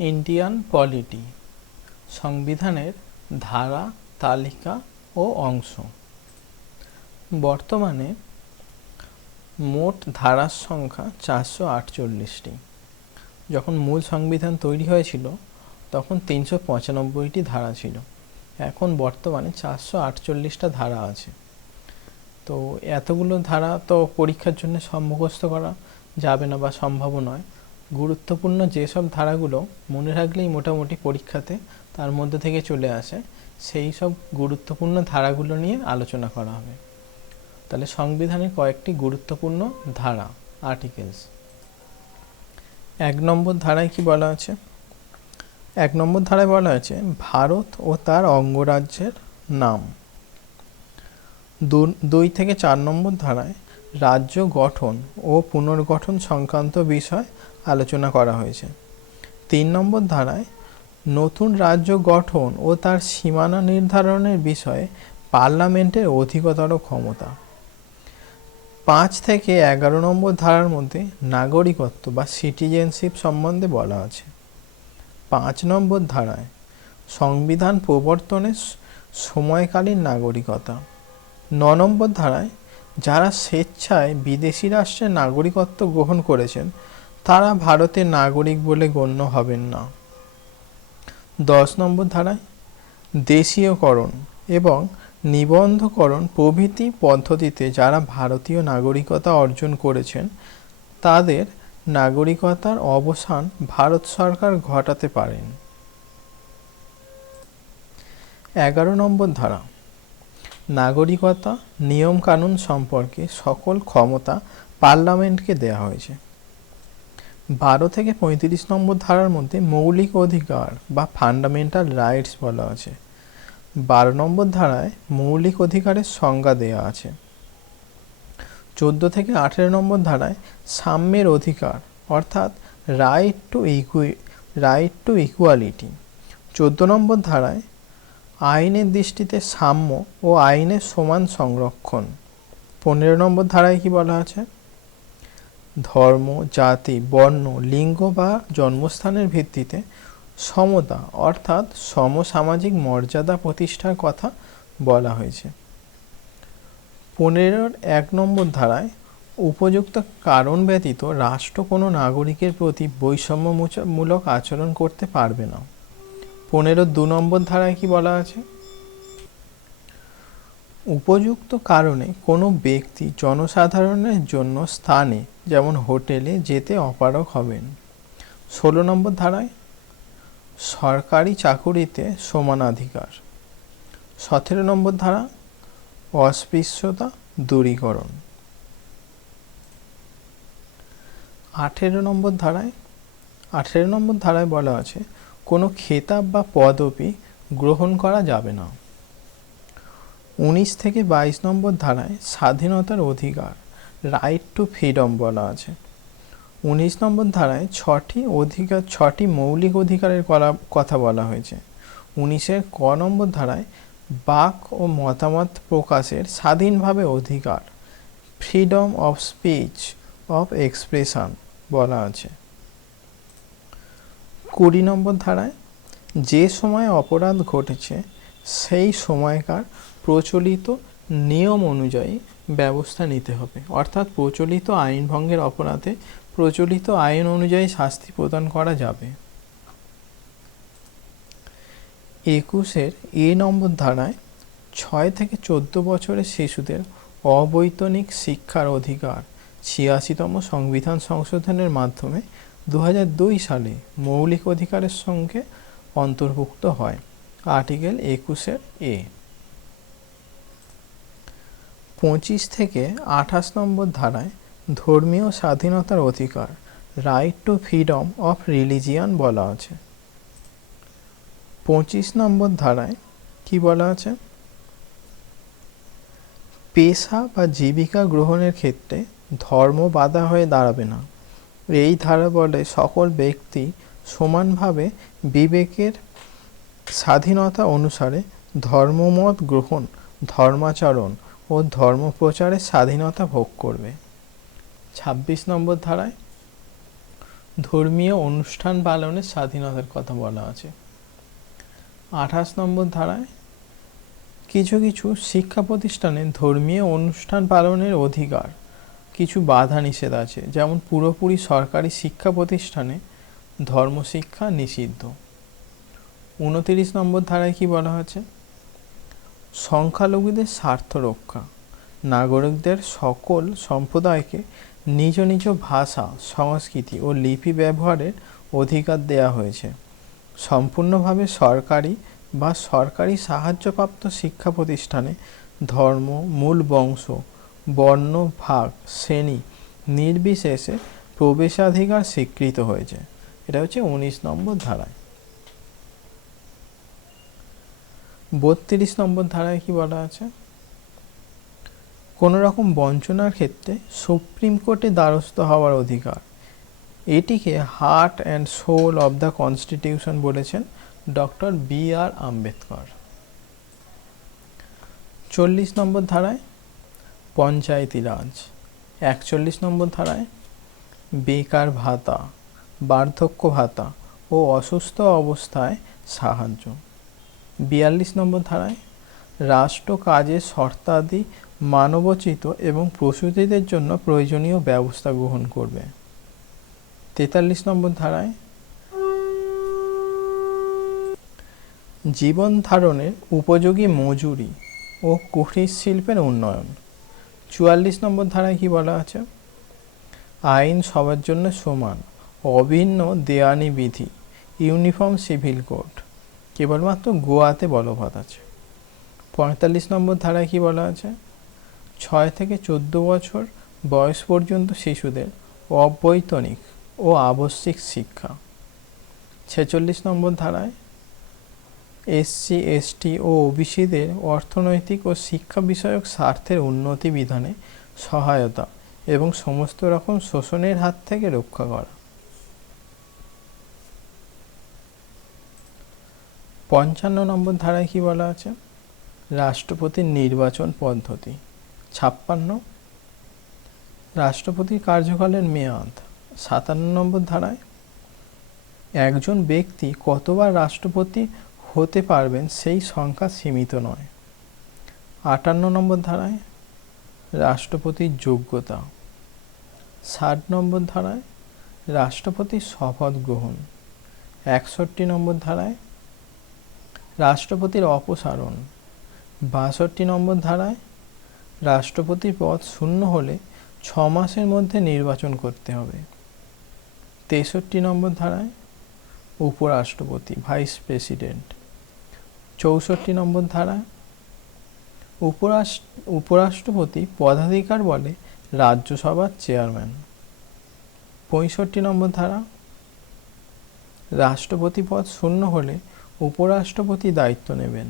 Indian polity সংবিধানের ধারা, তালিকা ও অংশ। বর্তমানে মোট ধারার সংখ্যা 448টি। যখন মূল সংবিধান তৈরি হয়েছিল তখন 395টি ধারা ছিল। এখন বর্তমানে 448টা ধারা আছে। তো এতগুলো ধারা তো পরীক্ষার জন্য মুখস্থ করা যাবে না বা সম্ভব নয়। গুরুত্বপূর্ণ যেসব ধারাগুলো মনে রাখলেই মোটামুটি পরীক্ষাতে তার মধ্যে থেকে চলে আসে, সেই সব গুরুত্বপূর্ণ ধারাগুলো নিয়ে আলোচনা করা হবে। তাহলে সংবিধানের কয়েকটি গুরুত্বপূর্ণ ধারা, আর্টিকেলস। 1 নম্বর ধারায় কি বলা আছে? 1 নম্বর ধারায় বলা আছে ভারত ও তার অঙ্গরাজ্যের নাম। 2 থেকে 4 নম্বর ধারায় রাজ্য গঠন ও পুনর্গঠন সংক্রান্ত বিষয় আলোচনা করা হয়েছে। 3 নম্বর ধারায় নতুন রাজ্য গঠন ও তার সীমানা নির্ধারণের বিষয়ে পার্লামেন্টের অধিকতর ক্ষমতা। 5 থেকে 11 নম্বর ধারার মধ্যে নাগরিকত্ব বা সিটিজেনশিপ সম্বন্ধে বলা আছে। 5 নম্বর ধারায় সংবিধান প্রবর্তনের সময়কালীন নাগরিকতা। 9 নম্বর ধারায় যারা স্বেচ্ছায় বিদেশি রাষ্ট্রের নাগরিকত্ব গ্রহণ করেছেন তারা ভারতের নাগরিক বলে গণ্য হবেন না। 10 নম্বর ধারায় দেশীয়করণ এবং নিবন্ধকরণ প্রভৃতি পদ্ধতিতে যারা ভারতীয় নাগরিকতা অর্জন করেছেন তাদের নাগরিকতার অবসান ভারত সরকার ঘটাতে পারেন। 11 নম্বর ধারা নাগরিকতা নিয়মকানুন সম্পর্কে সকল ক্ষমতা পার্লামেন্টকে দেওয়া হয়েছে। 12 থেকে 35 নম্বর ধারার মধ্যে মৌলিক অধিকার বা ফান্ডামেন্টাল রাইটস বলা আছে। 12 নম্বর ধারায় মৌলিক অধিকারের সংজ্ঞা দেওয়া আছে। 14 থেকে 18 নম্বর ধারায় সাম্যের অধিকার অর্থাৎ রাইট টু ইকুয়ালিটি। 14 নম্বর ধারায় আইনের দৃষ্টিতে সাম্য ও আইনের সমান সংরক্ষণ। 15 নম্বর ধারায় কি বলা আছে? ধর্ম, জাতি, বর্ণ, লিঙ্গ বা জন্মস্থানের ভিত্তিতে সমতা অর্থাৎ সমসামাজিক মর্যাদা প্রতিষ্ঠার কথা বলা হয়েছে। 15-র 1 নম্বর ধারায় উপযুক্ত কারণ ব্যতীত রাষ্ট্র কোনো নাগরিকের প্রতি বৈষম্যমূলক আচরণ করতে পারবে না। 15-র 2 নম্বর ধারায় কি বলা আছে? উপযুক্ত কারণে কোনো ব্যক্তি জনসাধারণের জন্য স্থানে যেমন হোটেলে যেতে অপারগ হবেন। 16 নম্বর ধারায় সরকারি চাকুরিতে সমানাধিকার। 17 নম্বর ধারা অস্পৃশ্যতা দূরীকরণ। 18 নম্বর ধারায় বলা আছে কোনো খেতাব বা পদবি গ্রহণ করা যাবে না। 19 থেকে 22 নম্বর ধারায় স্বাধীনতার অধিকার রাইট টু ফ্রিডম বলা আছে। 19 নম্বর ধারায় 6টি মৌলিক অধিকারের কথা বলা হয়েছে। 19-এর ক নম্বর ধারায় বাক ও মতামত প্রকাশের স্বাধীনভাবে অধিকার freedom of speech of expression বলা আছে। 20 নম্বর ধারায় যে সময় অপরাধ ঘটেছে সেই সময়কার প্রচলিত নিয়ম অনুযায়ী ব্যবস্থা নিতে হবে, অর্থাৎ প্রচলিত আইন ভঙ্গের অপরাধে প্রচলিত আইন অনুযায়ী শাস্তি প্রদান করা যাবে। 21-এর এ নম্বর ধারায় 6 থেকে 14 বছরের শিশুদের অবৈতনিক শিক্ষার অধিকার 86তম সংবিধান সংশোধনের মাধ্যমে 2002 সালে মৌলিক অধিকারের সঙ্গে অন্তর্ভুক্ত হয়। আর্টিকেল 21-এর এ। 25 থেকে 28 নম্বর ধারায় ধর্মীয় স্বাধীনতার অধিকার right two freedom of religion বলা আছে। 25 নম্বর ধারায় কি বলা আছে? পেশা বা জীবিকা গ্রহণের ক্ষেত্রে ধর্ম বাধা হয়ে দাঁড়াবে না। এই ধারা বলে সকল ব্যক্তি সমানভাবে বিবেকের স্বাধীনতা অনুসারে ধর্মমত গ্রহণ, ধর্মাচরণ ও ধর্মপ্রচারের স্বাধীনতা ভোগ করবে। 26 নম্বর ধারায় ধর্মীয় অনুষ্ঠান পালনের স্বাধীনতার কথা বলা আছে। 28 নম্বর ধারায় কিছু কিছু শিক্ষা প্রতিষ্ঠানে ধর্মীয় অনুষ্ঠান পালনের অধিকার, কিছু বাধা নিষেধ আছে, যেমন পুরোপুরি সরকারি শিক্ষা প্রতিষ্ঠানে ধর্মশিক্ষা নিষিদ্ধ। 29 নম্বর ধারায় কি বলা হয়েছে? সংখ্যালঘুদের স্বার্থ রক্ষা, নাগরিকদের সকল সম্প্রদায়কে নিজ নিজ ভাষা, সংস্কৃতি ও লিপি ব্যবহারের অধিকার দেওয়া হয়েছে। সম্পূর্ণভাবে সরকারি বা সরকারি সাহায্যপ্রাপ্ত শিক্ষা প্রতিষ্ঠানে ধর্ম, মূল বংশ, বর্ণ, ভাগ, শ্রেণী নির্বিশেষে প্রবেশাধিকার স্বীকৃত হয়েছে। এটা হচ্ছে 19 নম্বর ধারায়। 32 নম্বর ধারায় কি বলা আছে? কোনো রকম বঞ্চনার ক্ষেত্রে সুপ্রিম কোর্টে দ্বারস্থ হওয়ার অধিকার। এটিকে heart and soul of the constitution বলেছেন ডক্টর বি.আর. আম্বেদকর। 40 নম্বর ধারায় পঞ্চায়েতি রাজ। 41 নম্বর ধারায় বেকার ভাতা, বার্ধক্য ভাতা ও অসুস্থ অবস্থায় সাহায্য। 42 নম্বর ধারায় রাষ্ট্র কাজের শর্তাদি মানবোচিত এবং প্রসূতিদের জন্য প্রয়োজনীয় ব্যবস্থা গ্রহণ করবে। 43 নম্বর ধারায় জীবন ধারণের উপযোগী মজুরি ও কুটির শিল্পের উন্নয়ন। 44 নম্বর ধারায় কি বলা আছে? আইন সবার জন্য সমান, অভিন্ন দেওয়ানি বিধি, ইউনিফর্ম সিভিল কোড কেবলমাত্র গোয়াতে বলবৎ আছে। 45 নম্বর ধারায় কি বলা আছে? 6 থেকে 14 বছর বয়স পর্যন্ত শিশুদের অবৈতনিক ও আবশ্যিক শিক্ষা। 46 নম্বর ধারায় এসসি, এসটি ও ওবিসিদের অর্থনৈতিক ও শিক্ষা বিষয়ক স্বার্থের উন্নতি বিধানে সহায়তা এবং সমস্ত রকম শোষণের হাত থেকে রক্ষা করা। 55 নম্বর ধারায় কি বলা আছে? রাষ্ট্রপতির নির্বাচন পদ্ধতি। 56 রাষ্ট্রপতির কার্যকালের মেয়াদ। 57 নম্বর ধারায় একজন ব্যক্তি কতবার রাষ্ট্রপতি হতে পারবেন সেই সংখ্যা সীমিত নয়। 58 নম্বর ধারায় রাষ্ট্রপতির যোগ্যতা। 60 নম্বর ধারায় রাষ্ট্রপতির শপথ গ্রহণ। 61 নম্বর ধারায় রাষ্ট্রপতির অপসারণ। 62 নম্বর ধারায় রাষ্ট্রপতির পদ শূন্য হলে 6 মাসের মধ্যে নির্বাচন করতে হবে। 63 নম্বর ধারায় উপরাষ্ট্রপতি, ভাইস প্রেসিডেন্ট। 64 নম্বর ধারায় উপরাষ্ট্রপতি পদাধিকার বলে রাজ্যসভার চেয়ারম্যান। 65 নম্বর ধারা রাষ্ট্রপতি পদ শূন্য হলে উপরাষ্ট্রপতি দায়িত্ব নেবেন।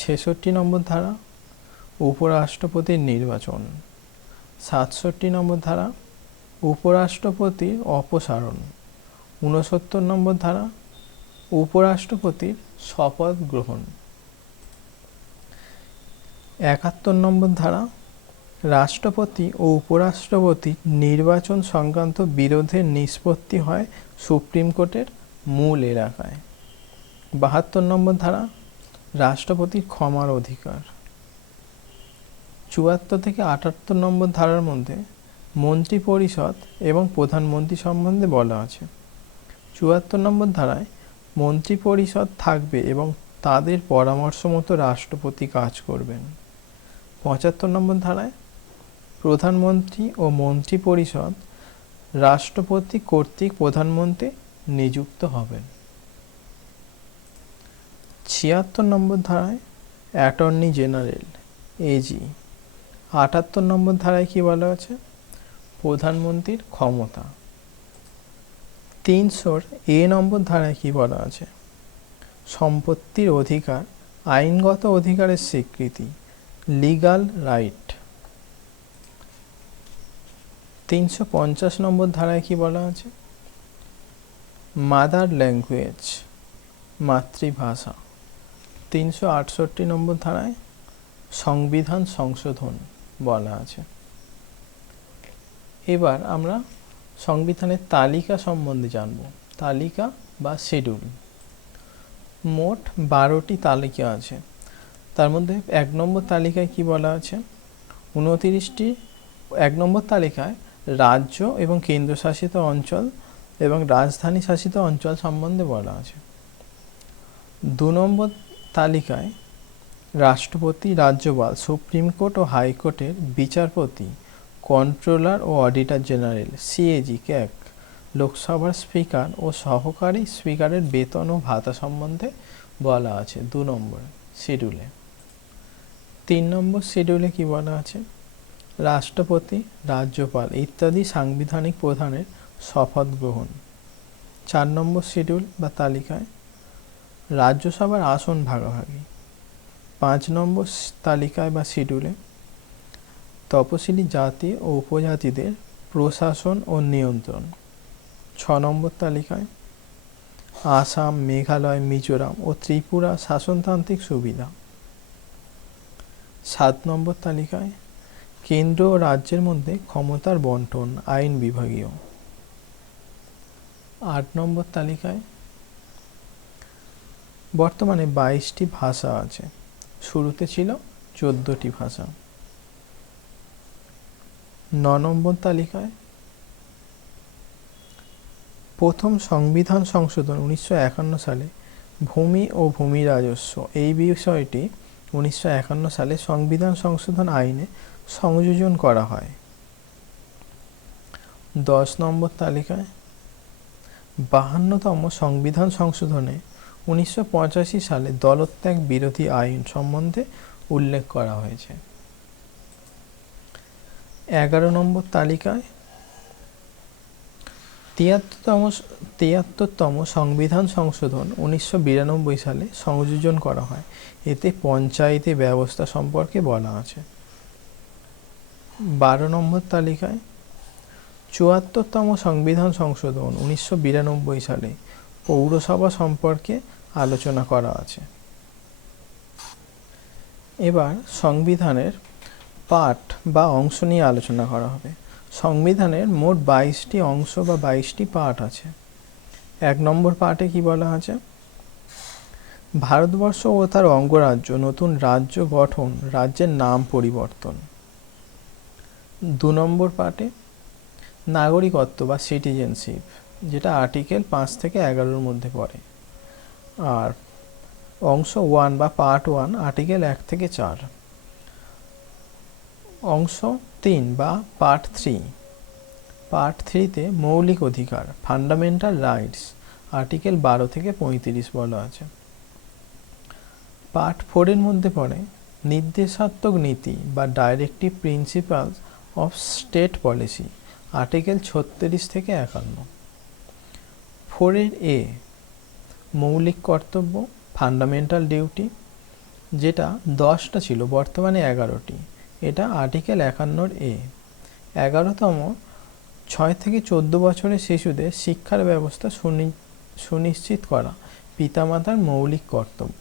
66 নম্বর ধারা উপরাষ্ট্রপতির নির্বাচন। 67 নম্বর ধারা উপরাষ্ট্রপতির অপসারণ। 69 নম্বর ধারা উপরাষ্ট্রপতির শপথ গ্রহণ। 71 নম্বর ধারা রাষ্ট্রপতি ও উপরাষ্ট্রপতি নির্বাচন সংক্রান্ত বিরোধের নিষ্পত্তি হয় সুপ্রিম কোর্টের মূল এলাকায়। 72 নম্বর ধারা রাষ্ট্রপতির ক্ষমার অধিকার। 74 থেকে 78 নম্বর ধারার মধ্যে মন্ত্রী পরিষদ এবং প্রধানমন্ত্রী সম্বন্ধে বলা আছে। 74 নম্বর ধারায় মন্ত্রী পরিষদ থাকবে এবং তাদের পরামর্শ মতো রাষ্ট্রপতি কাজ করবেন। 75 নম্বর ধারায় প্রধানমন্ত্রী ও মন্ত্রী পরিষদ রাষ্ট্রপতি কর্তৃক প্রধানমন্ত্রী নিযুক্ত হবেন। 76 নম্বর ধারায় অ্যাটর্নি জেনারেল, এজি। 78 নম্বর ধারায় কি বলা আছে? প্রধানমন্ত্রীর ক্ষমতা। 300 নম্বর ধারায় কি বলা আছে? সম্পত্তির অধিকার, আইনগত অধিকারের স্বীকৃতি, লিগাল রাইট। 350 নম্বর ধারায় কি বলা আছে? মাদার ল্যাঙ্গুয়েজ, মাতৃভাষা। 368 নম্বর ধারায় সংবিধান সংশোধন বলা আছে। এবার আমরা সংবিধানের তালিকা সম্বন্ধে জানব। তালিকা বা শিডিউল। মোট 12টি তালিকা আছে। তার মধ্যে 1 নম্বর তালিকায় কি বলা আছে? 29টি 1 নম্বর তালিকায় রাজ্য এবং কেন্দ্রশাসিত অঞ্চল এবং রাজধানী শাসিত অঞ্চল সম্বন্ধে বলা আছে। 2 নম্বর তালিকায় রাষ্ট্রপতি, রাজ্যপাল, সুপ্রিম কোর্ট ও হাইকোর্টের বিচারপতি, কন্ট্রোলার ও অডিটর জেনারেল সিএজি, ক্যাগ, লোকসভার স্পিকার ও সহকারী স্পিকারের বেতন ও ভাতা সম্বন্ধে বলা আছে 2 নম্বর শিডিউলে। 3 নম্বর শিডিউলে কি বলা আছে? রাষ্ট্রপতি, রাজ্যপাল ইত্যাদি সাংবিধানিক প্রধানের শপথ গ্রহণ। 4 নম্বর শিডিউল বা তালিকায় রাজ্যসভার আসন ভাগাভাগি। 5 নম্বর তালিকায় বা শিডিউলে তপশিলি জাতি ও উপজাতিদের প্রশাসন ও নিয়ন্ত্রণ। 6 নম্বর তালিকায় আসাম, মেঘালয়, মিজোরাম ও ত্রিপুরা শাসনতান্ত্রিক সুবিধা। 7 নম্বর তালিকায় কেন্দ্র ও রাজ্যের মধ্যে ক্ষমতার বন্টন, আইন বিভাগীয়। 8 নম্বর তালিকায় বর্তমানে 22টি ভাষা আছে, শুরুতে ছিল 14টি ভাষা। 9 নম্বর তালিকায় প্রথম সংবিধান সংশোধন 1951 সালে ভূমি ও ভূমি রাজস্ব এই বিষয়টি 1951 সালে সংবিধান সংশোধন আইনে সংযোজন করা হয়। 10 নম্বর তালিকায় 52তম সংবিধান সংশোধনে 1985 সালে দলত্যাগ বিরোধী আইন সম্বন্ধে উল্লেখ করা হয়েছে। 11 নম্বর তালিকায় 73তম সংবিধান সংশোধন 1992 সালে সংযোজন করা হয়। এতে পঞ্চায়েতি ব্যবস্থা সম্পর্কে বলা আছে। 12 নম্বর তালিকায় 74তম সংবিধান সংশোধন 1992 সালে পৌরসভা সম্পর্কে আলোচনা করা আছে। এবার সংবিধানের পাঠ বা অংশ নিয়ে আলোচনা করা হবে। সংবিধানের মোট 22টি অংশ বা 22টি পাঠ আছে। 1 নম্বর পাঠে কি বলা আছে? ভারতবর্ষ ও তার অঙ্গরাজ্য, নতুন রাজ্য গঠন, রাজ্যের নাম পরিবর্তন। 2 নম্বর পাঠে নাগরিকত্ব বা সিটিজেনশিপ, যেটা আর্টিকেল 5 থেকে 11-র মধ্যে পড়ে। আর অংশ 1 বা পার্ট 1 আর্টিকেল 1 থেকে 4। অংশ 3 বা পার্ট 3, পার্ট 3-তে মৌলিক অধিকার, ফান্ডামেন্টাল রাইটস, আর্টিকেল 12 থেকে 35 বলা আছে। পার্ট 4-এর মধ্যে পড়ে নির্দেশাত্মক নীতি বা directive principles of state policy, article 36 থেকে 51। 4-এর এ মৌলিক কর্তব্য, ফান্ডামেন্টাল ডিউটি, যেটা 10টা ছিল, বর্তমানে 11টি। এটা আর্টিকেল 51-র এ। 11তম 6 থেকে 14 বছরের শিশুদের শিক্ষার ব্যবস্থা সুনিশ্চিত করা পিতামাতার মৌলিক কর্তব্য।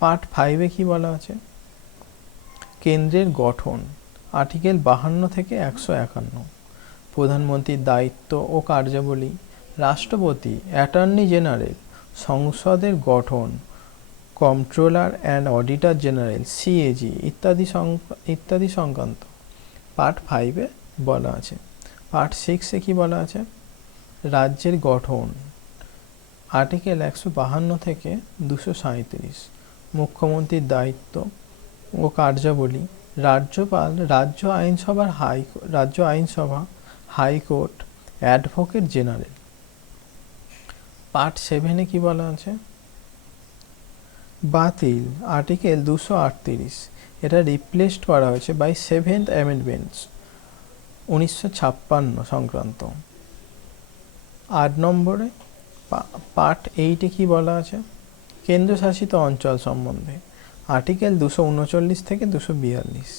পার্ট 5-এ কি বলা আছে? কেন্দ্রের গঠন, আর্টিকেল 52 থেকে 151। প্রধানমন্ত্রীর দায়িত্ব ও কার্যাবলী, রাষ্ট্রপতি, অ্যাটর্নি জেনারেল, সংসদের গঠন, controller and auditor general CAG ইত্যাদি সংক্রান্ত পার্ট 5-এ বলা আছে। পার্ট 6-এ কি বলা আছে? রাজ্যের গঠন, আর্টিকেল 152 থেকে 237। মুখ্যমন্ত্রীর দায়িত্ব ও কার্যাবলী, রাজ্যপাল, রাজ্য আইনসভা, হাইকোর্ট, অ্যাডভোকেট জেনারেল। পার্ট 7-এ কি বলা আছে? বাতিল, আর্টিকেল 238। এটা রিপ্লেসড করা হয়েছে বাই 7th অ্যামেন্ডমেন্টস 1956 সংক্রান্ত। 8 নম্বরে পার্ট 8-এ কি বলা আছে? কেন্দ্রশাসিত অঞ্চল সম্বন্ধে, আর্টিকেল 239 থেকে 242।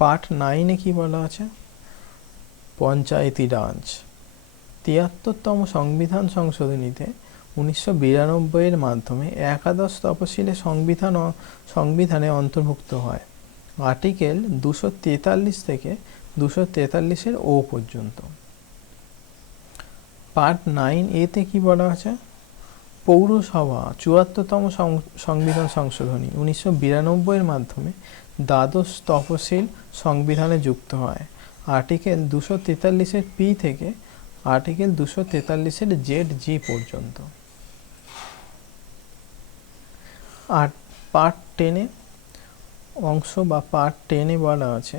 পার্ট 9-এ কি বলা আছে? পঞ্চায়েতি রাজ। 73তম সংবিধান সংশোধনীতে 1992-এর মাধ্যমে একাদশ তফসিলে সংবিধানে অন্তর্ভুক্ত হয়। আর্টিকেল 243 থেকে 243-এর ও পর্যন্ত। পার্ট 9A-তে কি বলা আছে? পৌরসভা 74তম সংবিধান সংশোধনী 1992-এর মাধ্যমে দ্বাদশ তফসিল সংবিধানে যুক্ত হয়। আর্টিকেল 243-এর পি থেকে আর্টিকেল 243-এর ZG পর্যন্ত। আর পার্ট 10-এ অংশ বা পার্ট 10-এ বলা আছে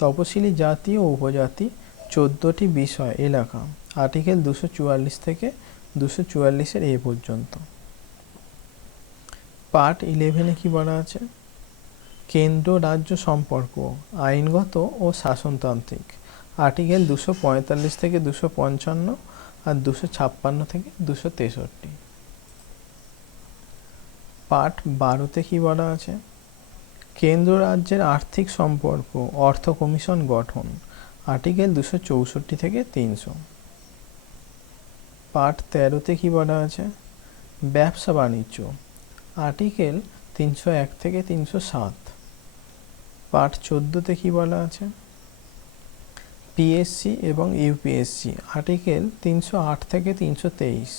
তপশিলি জাতি ও উপজাতি 14টি বিষয় এলাকা, আর্টিকেল 244 থেকে 244-এর এ পর্যন্ত। পার্ট 11-এ কি বলা আছে? কেন্দ্র রাজ্য সম্পর্ক আইনগত ও শাসনতান্ত্রিক, আর্টিকেল 245 থেকে 255 আর 256 থেকে 263। পার্ট 12-তে কি বলা আছে? কেন্দ্র রাজ্যের আর্থিক সম্পর্ক অর্থ কমিশন গঠন, আর্টিকেল 264 থেকে 300। পার্ট 13-তে কি বলা আছে? ব্যবসা বাণিজ্য, আর্টিকেল 301 থেকে 307। পার্ট 14-তে কি বলা আছে? পিএসসি এবং ইউপিএসসি, আর্টিকেল 308 থেকে 323।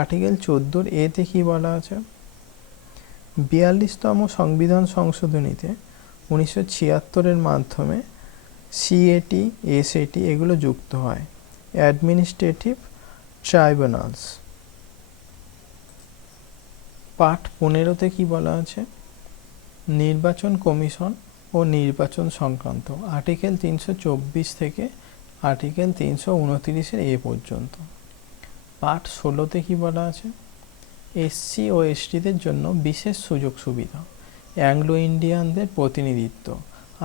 আর্টিকেল 14-এর এতে কি বলা আছে? 42তম সংবিধান সংশোধনীতে 1976-এর মাধ্যমে সিএটি, এসএটি এগুলো যুক্ত হয়, অ্যাডমিনিস্ট্রেটিভ ট্রাইব্যুনালস। পার্ট 15-তে কি বলা আছে? নির্বাচন কমিশন ও নির্বাচন সংক্রান্ত, আর্টিকেল 324 থেকে আর্টিকেল 329-এর এ পর্যন্ত। পার্ট 16-তে কি বলা আছে? এসসি ও এসটিদের জন্য বিশেষ সুযোগ সুবিধা, অ্যাংলো ইন্ডিয়ানদের প্রতিনিধিত্ব,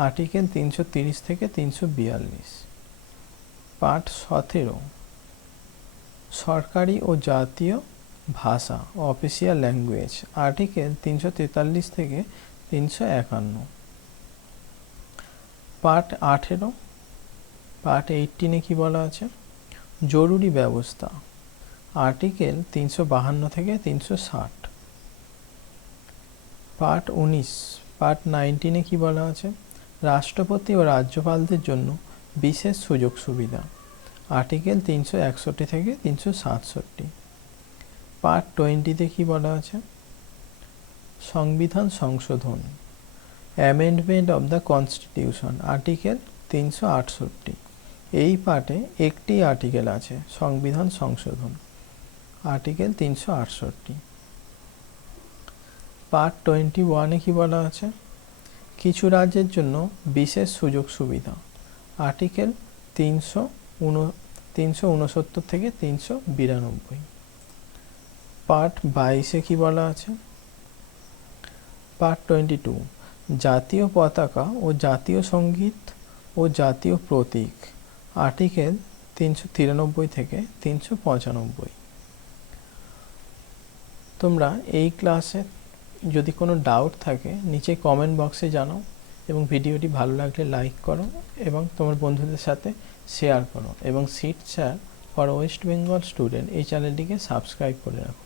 আর্টিকেল 330 থেকে 342। পার্ট 17 সরকারি ও জাতীয় ভাষা, অফিসিয়াল ল্যাঙ্গুয়েজ, আর্টিকেল 343 থেকে 351। পার্ট 18 পার্ট 18-এ কি বলা আছে? জরুরি ব্যবস্থা, আর্টিকেল 352 থেকে 360। পার্ট 19 পার্ট 19-এ কি বলা আছে? রাষ্ট্রপতি ও রাজ্যপালদের জন্য বিশেষ সুযোগ সুবিধা, আর্টিকেল 361 থেকে 367। পার্ট 20-তে কি বলা আছে? সংবিধান সংশোধন, amendment of the constitution, article 368। এই পার্টে একটি আর্টিকেল আছে, সংবিধান সংশোধন, আর্টিকেল 368। পার্ট 21-এ কি বলা আছে? কিছু রাজ্যের জন্য বিশেষ সুযোগ সুবিধা, আর্টিকেল 369 থেকে 392। পার্ট 22-এ কি বলা আছে? পার্ট 22 জাতীয় পতাকা ও জাতীয় সঙ্গীত ও জাতীয় প্রতীক, আর্টিকেল 393 থেকে 395। তোমরা এই ক্লাসে যদি কোনো ডাউট থাকে নিচে কমেন্ট বক্সে জানাও, এবং ভিডিওটি ভালো লাগলে লাইক করো এবং তোমার বন্ধুদের সাথে শেয়ার করো, এবং sit sir for West Bengal student এই চ্যানেলটিকে সাবস্ক্রাইব করে রাখো।